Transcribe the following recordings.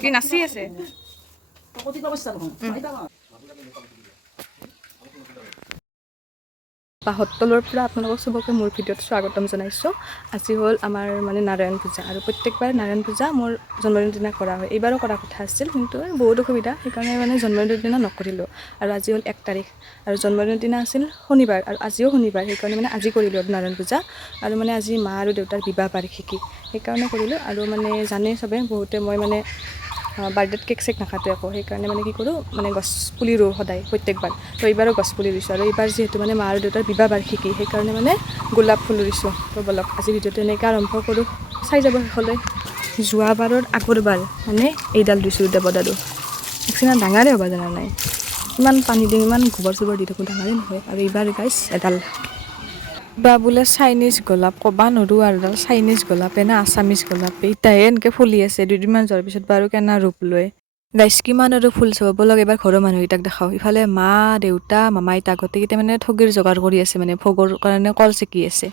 কি নাচি আছে বাহতলৰ পৰা আপোনালোকক চবকে মোৰ ভিডিঅ'ত স্বাগতম জনাইছোঁ। আজি হ'ল আমাৰ মানে নাৰায়ণ পূজা, আৰু প্ৰত্যেকবাৰ নাৰায়ণ পূজা মোৰ জন্মদিনৰ দিনা কৰা হয়। এইবাৰো কৰা কথা আছিল, কিন্তু বহুত অসুবিধা, সেইকাৰণে মানে জন্মদিনৰ দিনা নকৰিলোঁ। আৰু আজি হ'ল 1 তাৰিখ, আৰু জন্মদিনৰ দিনা আছিল শনিবাৰ, আৰু আজিও শনিবাৰ, সেইকাৰণে মানে আজি কৰিলোঁ নাৰায়ণ পূজা। আৰু মানে আজি মা আৰু দেউতাৰ বিবাহ বাৰ্ষিকী, সেইকাৰণে কৰিলোঁ। আৰু মানে জানেই চবে বহুতে মই মানে বাৰ্থডেত কেক চেক নাকাটো একো, সেইকাৰণে মানে কি কৰোঁ, মানে গছ পুলি ৰুওঁ সদায় প্ৰত্যেকবাৰ। তো এইবাৰো গছ পুলি ৰুইছোঁ, আৰু এইবাৰ যিহেতু মানে মা আৰু দেউতাৰ বিবাহ বাৰ্ষিকী, সেইকাৰণে মানে গোলাপ ফুল ৰুইছোঁ। তো বলক আজি ভিডিঅ'টো এনেকৈ আৰম্ভ কৰোঁ, চাই যাব শেষলৈ। যোৱাবাৰৰ আগৰবাৰ মানে এইডাল ৰুইছোঁ দেৱদাৰু, একচিনা ডাঙৰে হ'ব জনা নাই, ইমান পানী দিওঁ, ইমান গোবৰ চোবৰ দি থাকোঁ, ডাঙৰেই নহয়। আৰু এইবাৰ গাইছ এডাল বা বোলে চাইনিজ গোলাপ, ক'বা নোৱাৰোঁ আৰু এডাল চাইনিজ গোলাপে না আছামিজ গোলাপে, ইতাহে এনেকৈ ফুলি আছে। দুদিনমান যোৱাৰ পিছত বাৰু কেনা ৰূপ লয় গাইছ, কিমান আৰু ফুল চাব। বলক এবাৰ ঘৰৰ মানুহকেইটাক দেখাওঁ। ইফালে মা, দেউতা, মামা, আইতা গোটেইকেইটা মানে ঠগীৰ যোগাৰ কৰি আছে, মানে ভোগৰ কাৰণে কল চেকি আছে।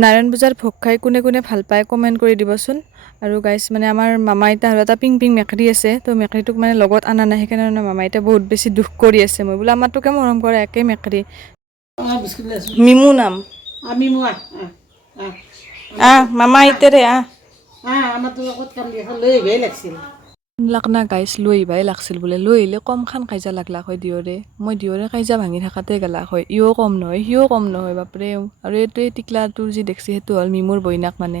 নাৰায়ণ পূজাৰ ভোগ খাই কোনে কোনে ভাল পায় কমেণ্ট কৰি দিবচোন। আৰু গাইছ মানে আমাৰ মামা আইতাহঁতৰ এটা পিং পিং মেকুৰী আছে, তো মেকুৰীটোক মানে লগত অনা নাই, সেইকাৰণে মামা আইতাই বহুত বেছি দুখ কৰি আছে। মই বোলো আমাৰটোকে মৰম কৰা, একেই মেকুৰী। মিমু নাম মামা আইতাৰে লাকনা গাইছ লৈ আহিবাই লাগছিল বোলে, লৈ আহিলে কম খান কাজিয়া লাগলাক হয় দিয়ৰে। মই দিয়ৰে কাজিয়া ভাঙি থাকাতে গেলাক হয়, ইও কম নহয় সিও কম নহয় বাপৰে। আৰু এইটোৱে টিকলাটোৰ যি দেখছি সেইটো হ'ল মিমুৰ বইনাক মানে,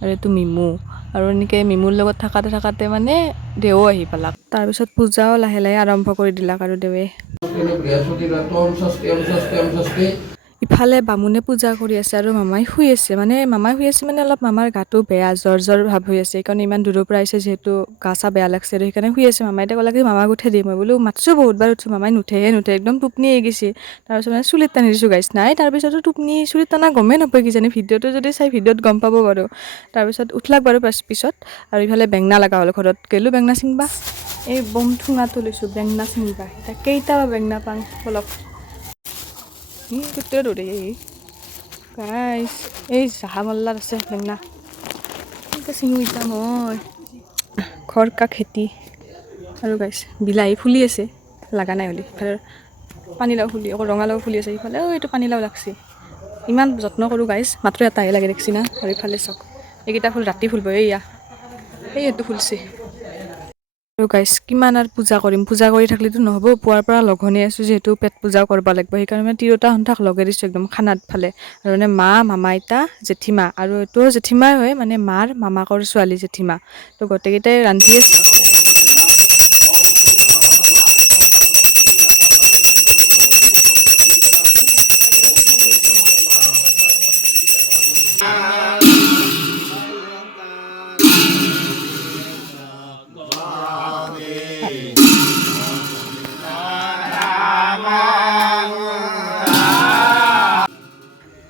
আৰু এইটো মিমু। আৰু এনেকৈ মিমুৰ লগত থাকাতে মানে দেও আহি পালাক। তাৰপিছত পূজাও লাহে লাহে আৰম্ভ কৰি দিলাক আৰু দেৱে। ইফালে বামুণে পূজা কৰি আছে আৰু মামাই শুই আছে, মানে অলপ মামাৰ গাটো বেয়া, জ্বৰ ভাৱ হৈ আছে, সেইকাৰণে ইমান দূৰৰ পৰা আহিছে যিহেতু গা চা বেয়া লাগছে, আৰু সেইকাৰণে শুই আছে। মামাই ক'লে কি মামাক উঠাই দিম, মই বোলো মাতছোঁ বহুতবাৰ উঠছোঁ, মামাই নুঠে একদম টোপনি আহি গৈছে। তাৰপিছত মানে চুলিত টানি দিছোঁ গাইছ, নাই তাৰপিছতো টোপনি, চুলিত টানা গমেই নাপায় কিজানি, ভিডিঅ'টো যদি চাই ভিডিঅ'ত গম পাব বাৰু। তাৰপিছত উঠলাক বাৰু পিছত। আৰু ইফালে বেংনা লগা হ'ল, ঘৰত গ'লোঁ বেংনা ছিংবা, এই বম ঠুঙাটো লৈছোঁ বেংনা ছিংবা। এতিয়া কেইটা বেংনা পাং বলক। গোটেই দৌৰি গাইছ, এই জাহা মল্লাত আছে বেংনা, এনেকৈ চিঙো এতিয়া মই। ঘৰ কা খেতি। আৰু গাইছ বিলাহী ফুলি আছে, লগা নাই হ'লে। ইফালে পানীলাও ফুলি, আকৌ ৰঙালাও ফুলি আছে, ইফালে এইটো পানীলাও লাগছি। ইমান যত্ন কৰোঁ গাইছ, মাত্ৰ এটাহে লাগে দেখছি না। আৰু ইফালে চাওক, এইকেইটা ফুল ৰাতি ফুলব, এইটো ফুলছে। আৰু গাইছ কিমান আৰু পূজা কৰিম, পূজা কৰি থাকিলেতো নহ'ব, পুৱাৰ পৰা লঘনে আছোঁ যিহেতু পেট পূজাও কৰিব লাগিব, সেইকাৰণে মানে তিৰোতা সন্থাক লগে দিছোঁ একদম খানাত ফালে। আৰু মানে মা, মামা আইতা, জেঠীমা, আৰু এইটো জেঠীমাই হয় মানে মাৰ মামাকৰ ছোৱালী জেঠীমা, তো গোটেইকেইটাই ৰান্ধি আছে।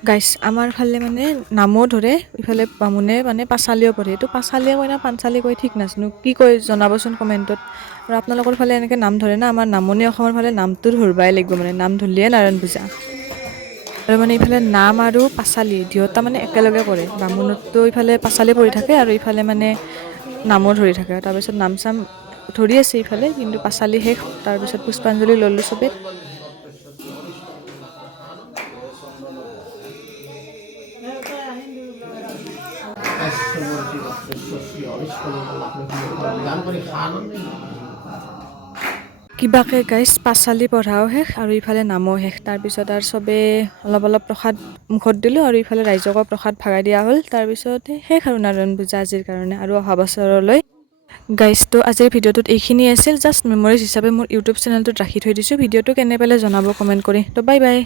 গাইছ আমাৰ ফালে মানে নামো ধৰে, ইফালে বামুণে মানে পাঁচালিও পঢ়ে, এইটো পাঁচালিয়ে কয় না পাঞ্চালি কয় ঠিক নাজানো, কি কয় জনাবচোন কমেণ্টত। আৰু আপোনালোকৰ ফালে এনেকৈ নাম ধৰে না, আমাৰ নামনি অসমৰ ফালে নামটো ধৰিবই লাগিব, মানে নাম ধৰিলেহে নাৰায়ণ পূজা। আৰু মানে ইফালে নাম আৰু পাঁচালি দুয়োটা মানে একেলগে কৰে, বামুণতো ইফালে পাঁচালি পঢ়ি থাকে, আৰু ইফালে মানে নামো ধৰি থাকে। তাৰপিছত নাম চাম ধৰি আছে ইফালে, কিন্তু পাঁচালি শেষ, তাৰপিছত পুষ্পাঞ্জলি ল'লোঁ চবে। কিবাকে গাইছ পাঁচালি পঢ়াও শেষ, আৰু ইফালে নামো শেষ। তাৰপিছত আৰু চবে অলপ অলপ প্ৰসাদ মুখত দিলোঁ, আৰু ইফালে ৰাইজকো প্ৰসাদ ভগাই দিয়া হ'ল। তাৰপিছত শেষ আৰু নাৰায়ণ পূজা আজিৰ কাৰণে, আৰু অহা বছৰলৈ। গাইজটো আজিৰ ভিডিঅ'টোত এইখিনি আছিল, জাষ্ট মেমৰিজ হিচাপে মোৰ ইউটিউব চেনেলটোত ৰাখি থৈ দিছোঁ। ভিডিঅ'টো কেনে পালে জনাব কমেণ্ট কৰি। তো বাই বাই।